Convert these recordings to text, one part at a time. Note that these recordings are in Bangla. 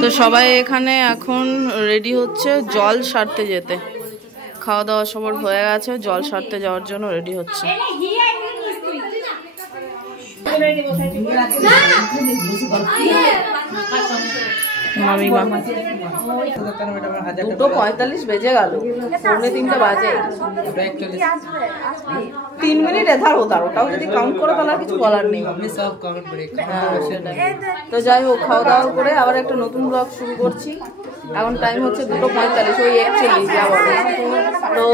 তো সবাই এখানে এখন রেডি হচ্ছে জল সারতে যেতে। খাওয়া দাওয়া সবার হয়ে গেছে, জল সারতে যাওয়ার জন্য রেডি হচ্ছে। মামিমা 2:45 বেজে গেল, 3:45 বাজে, 3 মিনিট এধার ওধার, ওটাও যদি কাউন্ট করে তাহলে আর কিছু বলার নেই। তো যাই হোক, খাওয়া দাওয়া করে আবার একটা নতুন ব্লগ শুরু করছি। এখন টাইম হচ্ছে 2:45, ওই 41 যাওয়ার। তো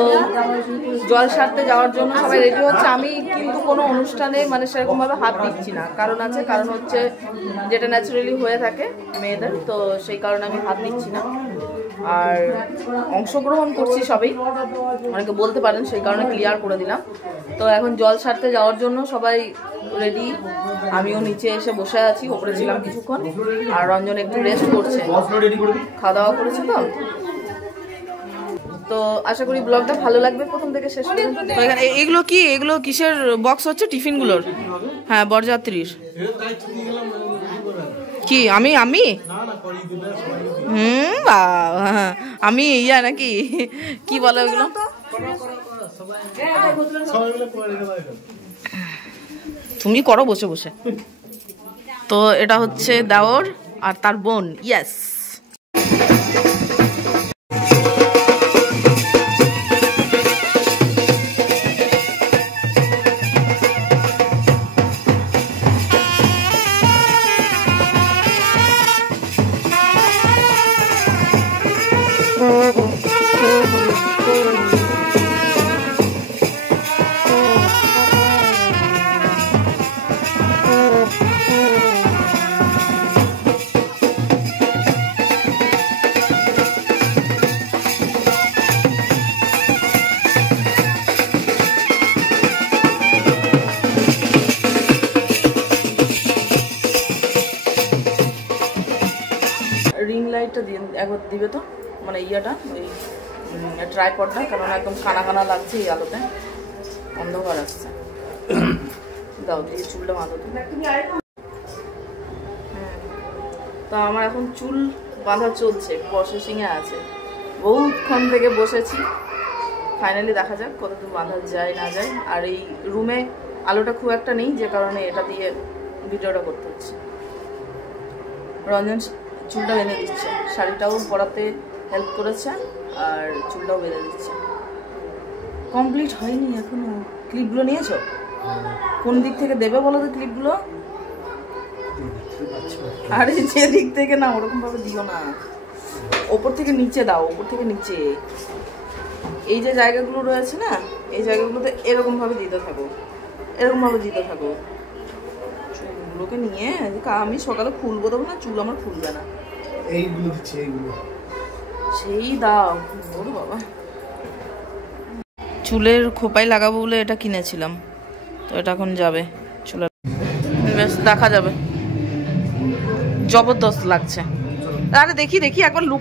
জল সারতে যাওয়ার জন্য সবাই রেডি হচ্ছে। আমি কিন্তু কোনো অনুষ্ঠানে মানে সেরকমভাবে হাত দিচ্ছি না, কারণ আছে, কারণ হচ্ছে যেটা ন্যাচারালি হয়ে থাকে মেয়েদের, তো সেই কারণে আমি হাত দিচ্ছি না। আর অংশগ্রহণ করছি সবাই, অনেকে বলতে পারেন, সেই কারণে ক্লিয়ার করে দিলাম। তো এখন জল সারতে যাওয়ার জন্য সবাই রেডি। আমিও নিচে এসে বসে আছি, ওপরে ছিলাম কিছুক্ষণ, আর রঞ্জন একটু রেস্ট করছে, খাওয়া দাওয়া করেছে। তো আশা করি ব্লগটা ভালো লাগবে প্রথম থেকে শেষ পর্যন্ত। এগুলো কি, এগুলো কিসের বক্স হচ্ছে? টিফিনগুলোর? হ্যাঁ, বরযাত্রীর। কি আমি আমি আমি ইয়া নাকি কি বলে ওগুলো? তুমি করো বসে বসে। তো এটা হচ্ছে দেওর আর তার বোন। ইয়েস, রিং লাইটটা দিয়ে একবার দিবে তো, মানে ইয়াটা, ওই ট্রাইপডটা, কারণ একদম কানা কানা লাগছে এই আলোতে, অন্ধকার আসছে। দাও দিয়ে চুলটা বাঁধো। তো আমার এখন চুল বাঁধা চলছে, প্রসেসিংয়ে আছে, বহুক্ষণ থেকে বসেছি। ফাইনালি দেখা যাক কতদূর বাঁধা যায় না যায়। আর এই রুমে আলোটা খুব একটা নেই, যে কারণে এটা দিয়ে ভিডিওটা করতে হচ্ছে। রঞ্জন চুলটা বেঁধে দিচ্ছে, শাড়িটাও পরাতে হেল্প করেছে, আর চুলটাও বেঁধে দিচ্ছে। কমপ্লিট হয়নি এখনো। ক্লিপগুলো নিয়েছো? কোন দিক থেকে দেবে বলো তো ক্লিপগুলো? আরে যে দিক থেকে না, ওরকম ভাবে দিও না, ওপর থেকে নিচে দাও, ওপর থেকে নিচে। এই যে জায়গাগুলো রয়েছে না, এই জায়গাগুলোতে এরকম ভাবে দিতে থাকো, এরকম ভাবে দিতে থাকো। চুলগুলোকে নিয়ে আমি সকালে খুলবো, দেবো না, চুল আমার খুলবে না। এইগুলো দিচ্ছি, এইগুলো সেই দাও। ওরে বাবা, চুলের খোপায় লাগাবো বলে এটা কিনেছিলাম, তো এটা এখন যাবে চুলের, বেশ দেখা যাবে। জবরদস্ত লাগছে। আরে দেখি দেখি একবার লুক।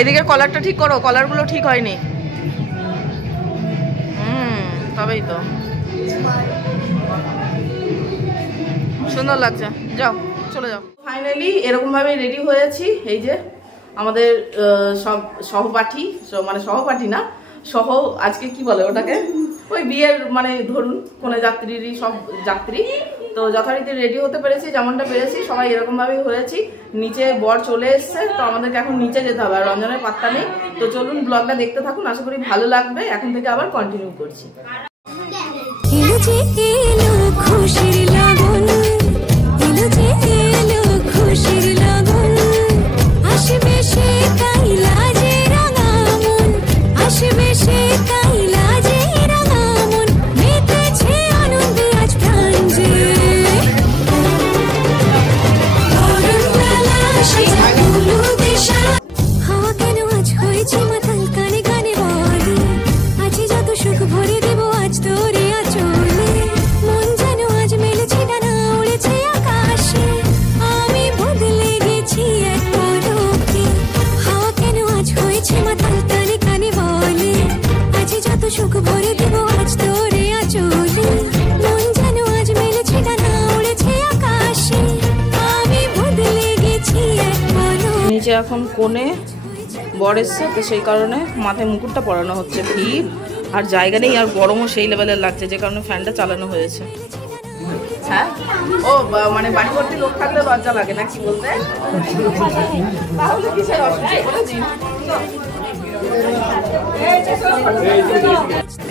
এদিকের কলারটা ঠিক করো, কলারগুলো ঠিক হয়নি। তবেই তো সুন্দর লাগছে। যাও, চলে যাও। ফাইনালি এরকম ভাবে রেডি হয়েছি। এই যে আমাদের সব সহপাঠী, মানে সহপাঠী না, সহ আজকে কি বলে ওটাকে, ওই বিয়ের মানে ধরুন কোনে যাত্রীরই সব যাত্রী। তো যথারীতি রেডি হতে পেরেছি, যেমনটা পেরেছি সবাই এরকম ভাবেই হয়েছি। নিচে বর চলে এসছে, তো আমাদেরকে এখন নিচে যেতে হবে, আর রঞ্জনের পাত্তা নেই। তো চলুন ব্লগটা দেখতে থাকুন, আশা করি ভালো লাগবে। এখন থেকে আবার কন্টিনিউ করছি। আমি বদলে গেছি এক পলকে, হাওয়া কেন এখন কোণে বর এসছে, তো সেই কারণে মাথায় মুকুটটা পরানো হচ্ছে। ভিড় আর জায়গা নেই, আর গরমও সেই লেভেলের লাগছে, যে কারণে ফ্যানটা চালানো হয়েছে। হ্যাঁ, ও মানে বাড়ি ভর্তি লোক থাকলে লজ্জা লাগে না কি বলতে? তাহলে কিসের অসুবিধা?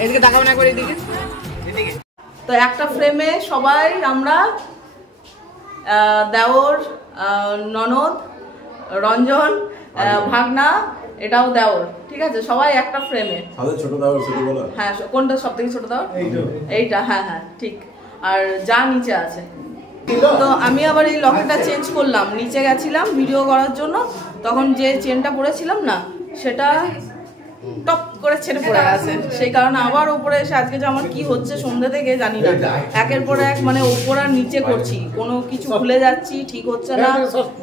এদিকে তাকাবো না করে, এদিকে। তো একটা ফ্রেমে সবাই আমরা, দেওর, ননদ, রঞ্জন, ভাগনা, এটাও দেওর, ঠিক আছে, সবাই একটা ফ্রেমে। ছোট দেওর ছোট বলা? হ্যাঁ, কোনটা সব থেকে ছোট দেওর? এইটা। হ্যাঁ হ্যাঁ ঠিক। আর যা নিচে আছে। তো আমি আবার এই লকেটটা চেঞ্জ করলাম, নিচে গেছিলাম ভিডিও করার জন্য, তখন যে চেনটা পরেছিলাম না সেটা টপ করে ছেড়ে পড়ে গেছে, সেই কারণে আবার ওপরে এসে আজকে যে আমার কি হচ্ছে সন্ধ্যে থেকে জানি না, একের পর এক মানে ওপর আর নিচে করছি, কোনো কিছু ভুলে যাচ্ছি, ঠিক হচ্ছে না,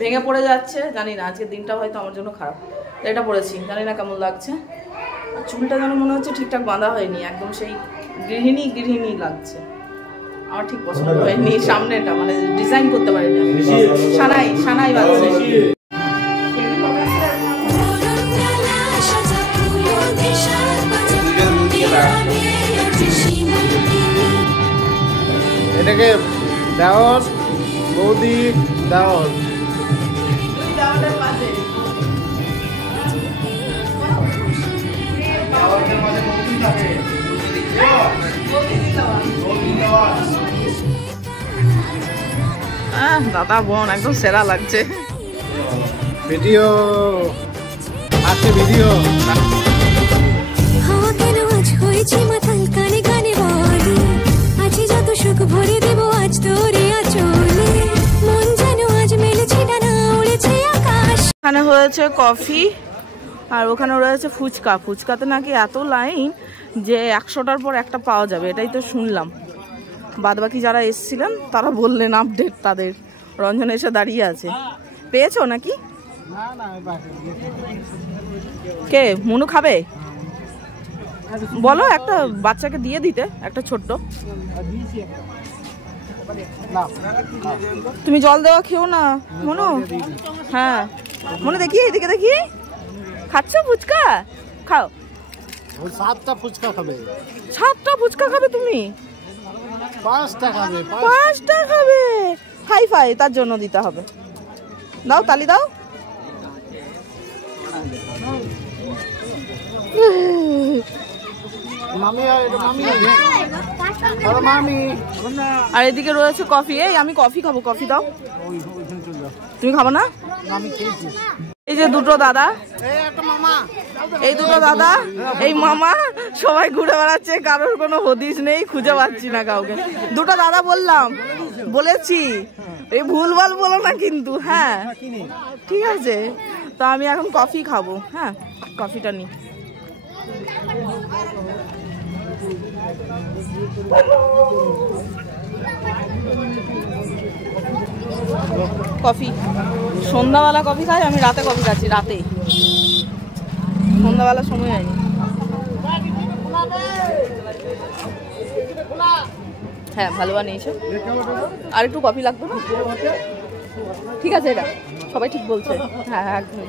ভেঙে পড়ে যাচ্ছে, জানি না, আজকের দিনটা হয়তো আমার জন্য খারাপ। এটা পরেছি, জানি না কেমন লাগছে। আর চুলটা যেন মনে হচ্ছে ঠিকঠাক বাঁধা হয়নি, একদম সেই গৃহিণী লাগছে, আমার ঠিক পছন্দ হয়নি সামনেটা, মানে ডিজাইন করতে পারিনি আমি। সানাই বাজছে। এটাকে দেওর, বৌদি, দেওর। দাদা বোন একদম সেরা লাগছে। ভিডিও আছে, ভিডিও। হাওয়া কেন আজ হয়েছে মাতাল, কানে কানে বলে আছে যত সুখ ভরে দেব আজ তোরে আঁচলে, মন যেন আজ মেলেছে ডানা, উড়েছে আকাশ। এখানে হয়েছে কফি আর ওখানে রয়েছে ফুচকা। ফুচকাতে নাকি এত লাইন যে 100টার পর একটা পাওয়া যাবে, এটাই তো শুনলাম। বাদবাকি যারা এসছিলেন তারা বললেন আপডেট তাদের। রঞ্জন এসে দাঁড়িয়ে আছে। পেয়েছো নাকি? কে মনু খাবে? বলো একটা বাচ্চাকে দিয়ে দিতে, একটা ছোট্ট। তুমি জল দেওয়া খেও না মনু। হ্যাঁ মনে দেখি, এদিকে দেখি। খাচ্ছ ফুচকা? খাও। 7টা ফুচকা খাবে। 7টা ফুচকা খাবে তুমি? 5টা খাবে। 5টা খাবে? হাই ফাই, তার জন্য দিতে হবে। দাও তালি দাও। আর এদিকে রয়েছে কফি। এই আমি কফি খাবো, কফি দাও। তুমি খাবো না? এই যে দুটো দাদা, এই দুটো দাদা, এই মামা, সবাই ঘুরে বেড়াচ্ছে, কারোর কোনো হদিস নেই, খুঁজে পাচ্ছি না কাউকে। দুটো দাদা বলেছি, এই ভুলভাল বলো না কিন্তু। হ্যাঁ ঠিক আছে, তো আমি এখন কফি খাবো। হ্যাঁ কফিটা নি। কফি সন্ধ্যাবেলা কফি খাই, আমি রাতে কফি খাচ্ছি, রাতে। সন্ধ্যাবেলা সময় হয়নি। হ্যাঁ ভালো বানিয়েছে। আর একটু কফি লাগবে না? ঠিক আছে, এটা সবাই ঠিক বলছে। হ্যাঁ একদম।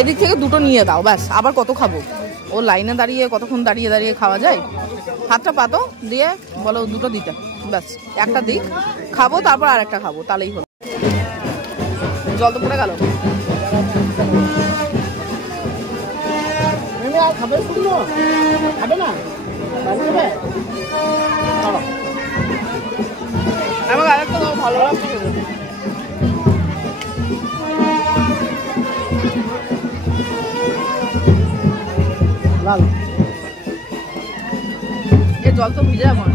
এদিক থেকে দুটো নিয়ে দাও, ব্যাস। আবার কত খাবো? ও লাইনে দাঁড়িয়ে কতক্ষণ দাঁড়িয়ে দাঁড়িয়ে খাওয়া যায়? হাতটা পাতো দিয়ে বলো দুটো দিতে, ব্যাস। একটা দিক খাবো, তারপর আর একটা খাবো, তাহলেই হলো। জল তো পড়ে গেল। আমাকে আরেকটা দাও, ভালো লাগছে। এ জল তো ভিজে আমার।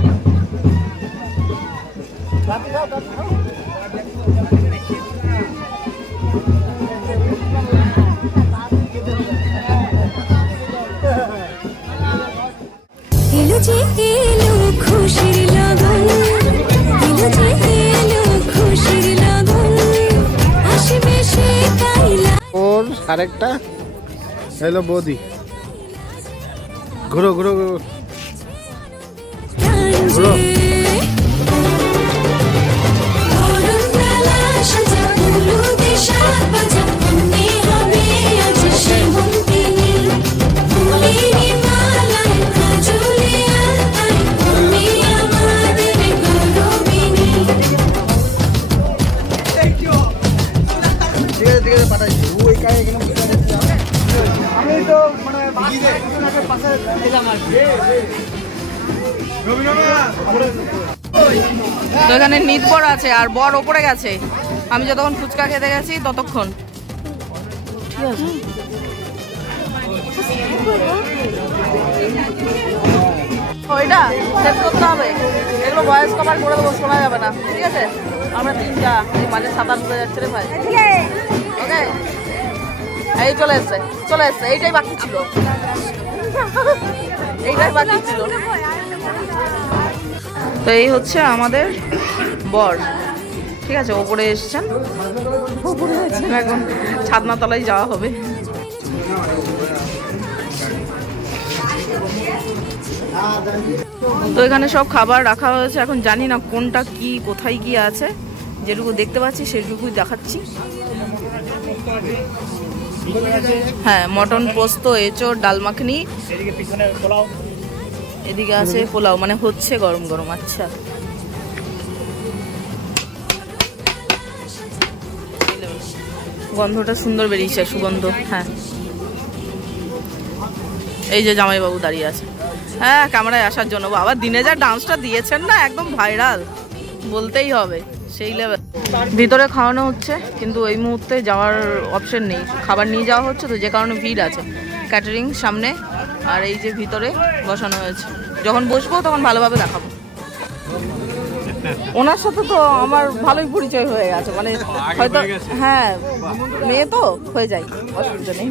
এলো যে এলো খুশির লগন, এলো যে এলো খুশির লগন, আসবে সে কাইলা। ওর আরেকটা হ্যালো বৌদি, ঘুরো ঘুরো ঘুরো ঘুরো। তো এখানে নিত বর আছে আর বর ওপরে গেছে, আমি যতক্ষণ ফুচকা খেতে গেছি ততক্ষণ। ঠিক আছে, ওইটা সেট করতে হবে, এগুলো ভয়েস কভার করে দেবো, শোনা যাবে না। ঠিক আছে, আমরা তিনটা এই মাঝে সাঁতার ঘুরে যাচ্ছে রে ভাই। ওকে, এই চলে এসছে চলে এসছে, এইটাই বাকি ছিল, এইটাই বাকি ছিল। তো এই হচ্ছে আমাদের বর। ঠিক আছে, ওপরে এসছেন, এখন ছাদনা তলায় যাওয়া হবে। তো এখানে সব খাবার রাখা হয়েছে, এখন জানি না কোনটা কি কোথায় কি আছে, যেটুকু দেখতে পাচ্ছি সেটুকুই দেখাচ্ছি। হ্যাঁ, মটন পোস্ত, এঁচোড়, ডাল মাখনি, এদিকে আছে পোলাও, মানে হচ্ছে গরম গরম। আচ্ছা, গন্ধটা সুন্দর বেরিয়েছে, সুগন্ধ। হ্যাঁ, এই যে জামাইবাবু দাঁড়িয়ে আছে, হ্যাঁ ক্যামেরায় আসার জন্য। বাবা দিনে যা ডান্সটা দিয়েছেন না, একদম ভাইরাল বলতেই হবে, সেই লেভেল। ভিতরে খাওয়ানো হচ্ছে, কিন্তু এই মুহূর্তে যাওয়ার অপশন নেই, খাবার নিয়ে যাওয়া হচ্ছে তো, যে কারণে ভিড় আছে। ক্যাটারিং সামনে, আর এই যে ভিতরে বসানো হয়েছে, যখন বসবো তখন ভালোভাবে দেখাবো। ওনার সাথে তো আমার ভালোই পরিচয় হয়ে গেছে, মানে হয়তো হ্যাঁ মেয়ে তো হয়ে যায়, অসুবিধা নেই।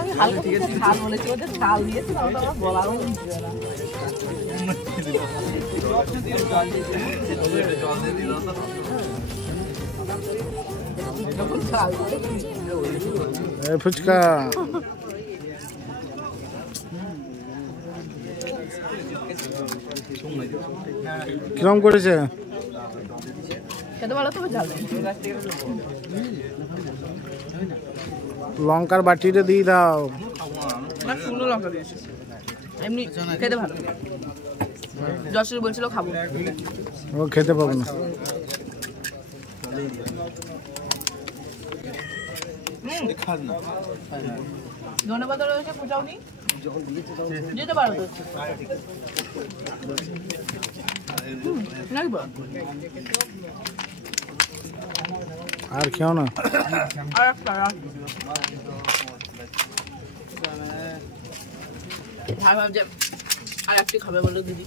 আমি হালকা ছাল বলেছি, ওদের ছাল দিয়েছি, বলা ফুচকা কিরম করেছে? খেতে ভালো তো, ঝাল লঙ্কার বাটিতে দিয়ে দাও। না, শুকনো লঙ্কা দিয়েছি, এমনি খেতে ভালো। যশোর বলছিল খাবো, ও খেতে পাবো না। ধন্যবাদ রয়েছে, ফুটাওনি যেতে পারো তো। আর খেও না, আর একটা ভাই ভাবছে আর একটি খাবে বলে দিদি,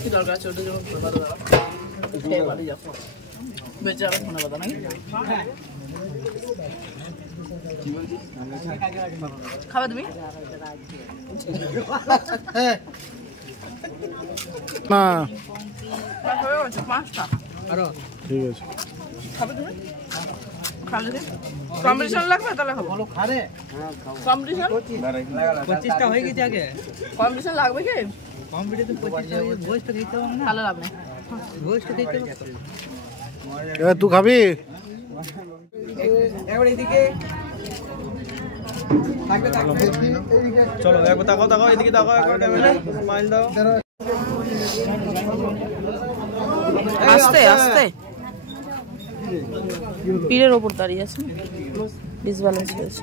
কি দরকার আছে ওটা, যখন খেয়ে বাড়ি যাবো, বেঁচে যাবে ধন্যবাদ নাকি খাবে তুমি না? 5টা ঠিক আছে, খাবে তুমি? খাবে যদি কম্পিটিশন লাগবে তাহলে খাবো। কম্পিটিশন 25টা হয়ে গেছে আগে, কম্পিটিশন লাগবে কি? কম্পিটিশন 25টা ভোজটা দিতে হবে না, তাহলে লাভ নেই, ভোজটা দিতে হবে। তুই খাবি? একবার এদিকে চলো, একবার তাকাও তাকাও, এদিকে তাকাও, একবার ক্যামেরা স্মাইল দাও। আস্তে আস্তে, পীরের ওপর দাঁড়িয়ে আছে, ডিসব্যালেন্স হয়েছে।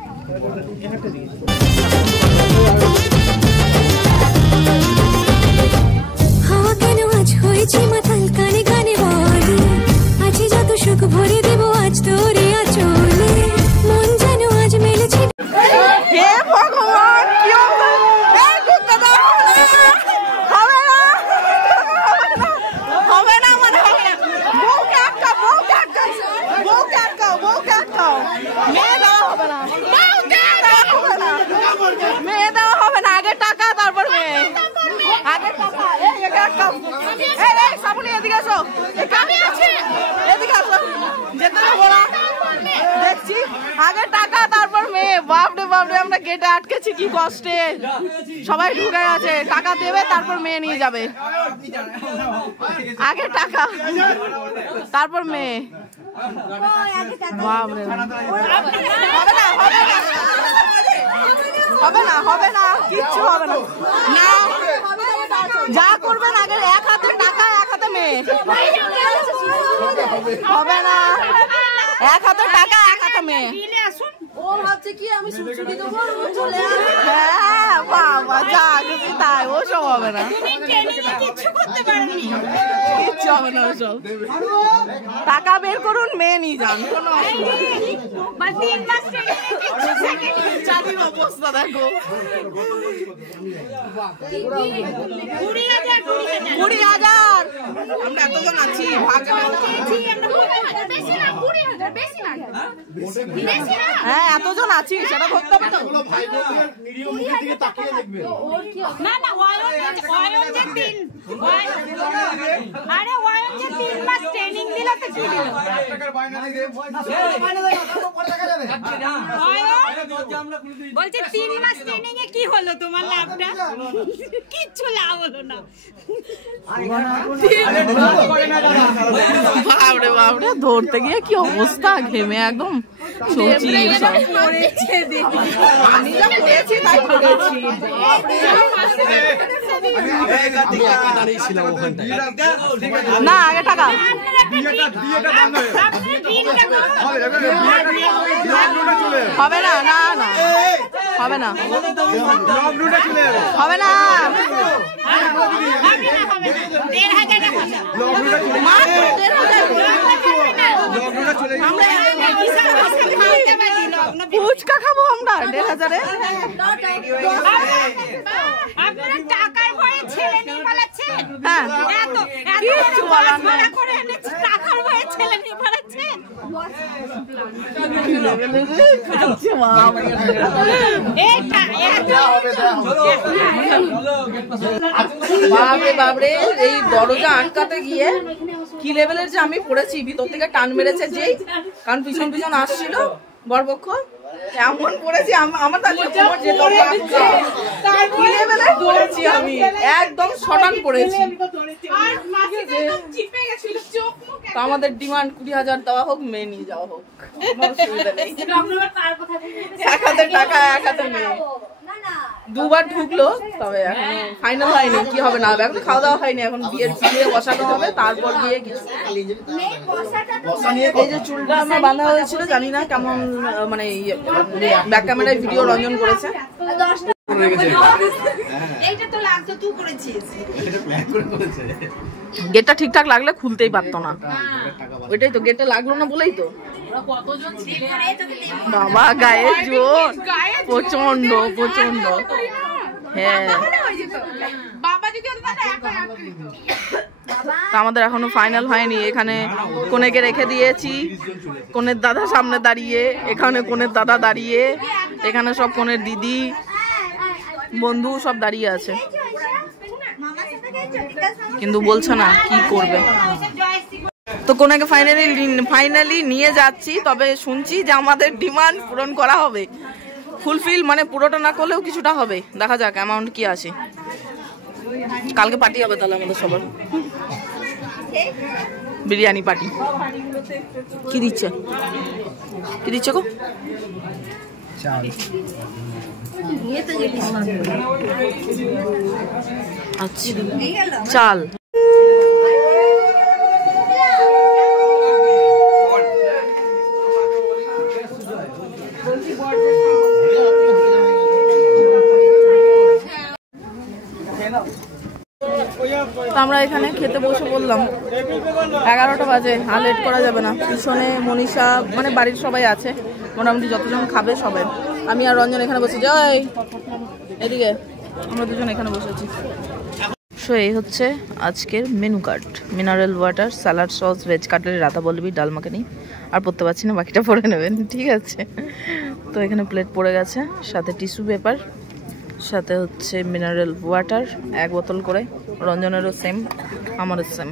হাওয়া কেন আজ হয়েছে মাতাল, কানে কানে বলে আছে যত সুখ ভরে দেব আজ তোরে আঁচলে, মন যেন আজ মেলেছে। হে ভগবান, কি হবে না, মানে হবে না। বউকে আটকাও, বউকে আটকাও, বউকে আটকাও, বউকে আটকাও। মেয়ে দেওয়া হবে না, মেয়ে দেওয়া হবে না, আগে টাকা তারপর মেয়ে, আগে টাকা। এই একে আটকাও, এই সাবুনি এদিকে আসো, এদিকে আসো, যেতে দেবো না, দেখছি আগে টাকা তারপর মেয়ে। বাপরে বাপরে, আমরা গেটে আটকেছি কি কষ্টে, সবাই ঢুকে গেছে, টাকা দেবে তারপর মেয়ে নিয়ে যাবে, আগে টাকা তারপর মেয়ে। বাপরে, হবে না, হবে না, হবে না, হবে না, কিচ্ছু হবে না, না যা করবেন আগে এক হাতে টাকা এক হাতে মেয়ে, হবে না, এক হাতে টাকা এক হাতে মেয়ে। ভাবছে কি আমি সুচুরি দেবো চলে আসবে। হ্যাঁ বাবা যা খুশি তাই, ওসব হবে না, কিচ্ছু হবে না ওসব। টাকা বের করুন, মেয়ে নিয়ে যান, কোনো চাঁদির অবস্থা দেখো। 20,000 আমরা এতজন আছি, হ্যাঁ এতজন আছি, সেটা ধরতে হবে তো। না না ওয়ন যে 3 আরে ওয়ন যে 3 মাস ট্রেনিং দিল তো কি দিল? বলছে 3 মাস ট্রেনিং এ কি হলো তোমার লাভটা? কিচ্ছু লাভ হলো না। বাপরে বাপরে, ধরতে গিয়ে কি অবস্থা, ঘেমে একদম আমি যা করেছি তাই করেছি। না আগে টাকা হবে না, না না হবে না, হবে না, 1,500 ফুচকা খাবো আমরা 1,500-এ। আপনারা টাকার ভয়ে ছেলে নিয়ে পালাচ্ছেন। হ্যাঁ এত কিছু বলার নেই, করে এনেছি, টাকার ভয়ে ছেলে নিয়ে পালাচ্ছেন। বাপরে বাপরে, এই দরজা আটকাতে গিয়ে কি লেভেলের যে আমি পড়েছি, ভিতর থেকে টান মেরেছে যেই, কারণ পিছন পিছন আসছিল বরপক্ষ, এমন পড়েছি আমার কি লেভেলে পড়েছি আমি, একদম শটান পড়েছি। তো আমাদের ডিমান্ড 20,000 দেওয়া হোক, মেয়ে নিয়ে যাওয়া হোক, এক হাতে টাকা এক হাতে মেয়ে। 2বার ঢুকলো, তবে এখন ফাইনাল হয়নি, কি হবে না হবে, এখন খাওয়া দাওয়া হয়নি, এখন বিয়ে বসানো হবে, তারপর গিয়ে কিছু। এই যে চুলটা আমার বাঁধা হয়েছিল, জানি না কেমন, মানে ব্যাক ক্যামেরায় ভিডিও রঞ্জন করেছে। গেটটা ঠিকঠাক লাগলে খুলতেই পারতো না, ওইটাই তো, গেটটা লাগলো না বলেই তো। বাবা গায়ে জোর প্রচন্ড প্রচন্ড। হ্যাঁ আমাদের এখনো ফাইনাল হয়নি, এখানে কনেকে রেখে দিয়েছি, কনের দাদা সামনে দাঁড়িয়ে, এখানে কনের দাদা দাঁড়িয়ে, এখানে সব কনের দিদি বন্ধু সব দাঁড়িয়ে আছে, কিন্তু বলছে না কি করবে। তো কোনাকে ফাইনালি নিয়ে যাচ্ছি, তবে শুনছি যে আমাদের ডিমান্ড পূরণ করা হবে, ফুলফিল, মানে পুরোটা না করলেও কিছুটা হবে, দেখা যাক অ্যামাউন্ট কি আছে। কালকে পার্টি হবে তাহলে আমাদের সবার, বিরিয়ানি পার্টি। কি দিচ্ছে, কি দিচ্ছে গো? আচ্ছা চাল। আমরা এখানে খেতে বসে বললাম, 11টা বাজে, আর লেট করা যাবে না। পিছনে মনীষা, মানে বাড়ির সবাই আছে, মোটামুটি যতজন খাবে সবাই। আমি আর রঞ্জন এখানে বসে যাই, এদিকে আমরা দুজন এখানে বসেছি। সো এই হচ্ছে আজকের menu card, mineral water, salad sauce, veg cutlery, raita বলবি, ডাল মাখানি, আর পড়তে পারছি না, বাকিটা পরে নেবেন, ঠিক আছে? তো এখানে প্লেট পড়ে গেছে, সাথে টিস্যু পেপার, সাথে হচ্ছে মিনারেল ওয়াটার 1 বোতল করে, রঞ্জনেরও সেম, আমারও সেম।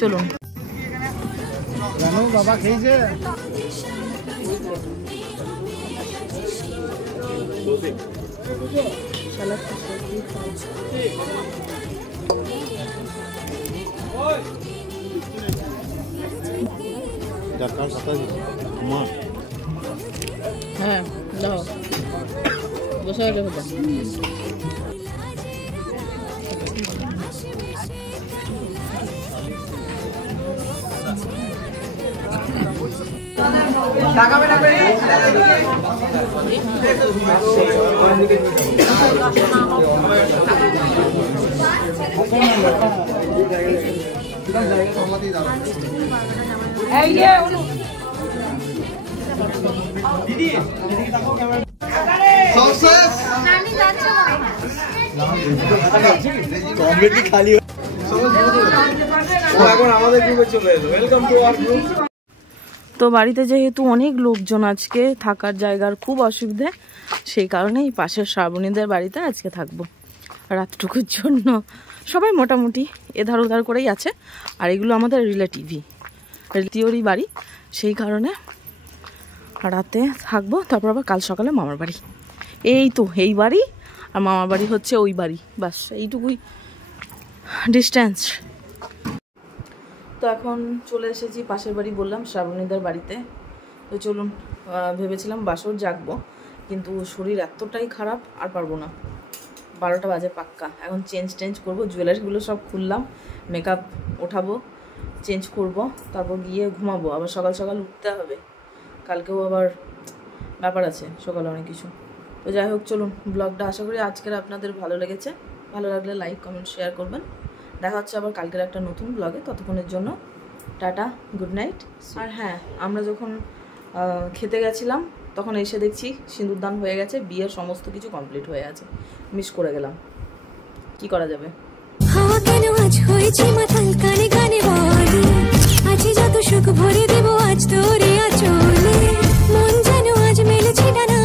চলুন। বাবা খেয়েছে হ্যাঁ দাও, বসে গেছে হতো। তো তো বাড়িতে যেহেতু অনেক লোকজন, আজকে থাকার জায়গার খুব অসুবিধে, সেই কারণে এই পাশের শ্রাবণীদের বাড়িতে আজকে থাকবো রাতটুকুর জন্য। সবাই মোটামুটি এধার ওধার করেই আছে, আর এগুলো আমাদের রিলেটিভই, রিলেটিভরই বাড়ি, সেই কারণে রাতে থাকবো। তারপর আবার কাল সকালে মামার বাড়ি। এই তো এই বাড়ি আর মামার বাড়ি হচ্ছে ওই বাড়ি, বাস এইটুকুই ডিস্টেন্স। তো এখন চলে এসেছি পাশের বাড়ি, বললাম শ্রাবণীদের বাড়িতে। তো চলুন, ভেবেছিলাম বাসর জাগবো, কিন্তু শরীর এতটাই খারাপ আর পারবো না। 12টা বাজে পাক্কা। এখন চেঞ্জ করবো, জুয়েলারিগুলো সব খুললাম, মেকআপ ওঠাবো, চেঞ্জ করব, তারপর গিয়ে ঘুমাবো। আবার সকাল সকাল উঠতে হবে, কালকেও আবার ব্যাপার আছে সকালে অনেক কিছু। তো যাই হোক, চলুন ব্লগটা আশা করি আজকের আপনাদের ভালো লেগেছে। ভালো লাগলে লাইক কমেন্ট শেয়ার করবেন। দেখা হচ্ছে আবার কালকের একটা নতুন ব্লগে। ততক্ষণের জন্য টাটা, গুড নাইট। আর হ্যাঁ, আমরা যখন খেতে গেছিলাম তখন এসে দেখছি সিঁদুরদান হয়ে গেছে, বিয়ের সমস্ত কিছু কমপ্লিট হয়ে আছে। মিস করে গেলাম, কি করা যাবে। হাওয়া কেন আজ হয়েছে মাতাল, কানে কানে বলে আজ যত সুখ ভরে দেব আজ তোরে আচলে, মন যেন আজ মেলেছে ডানা।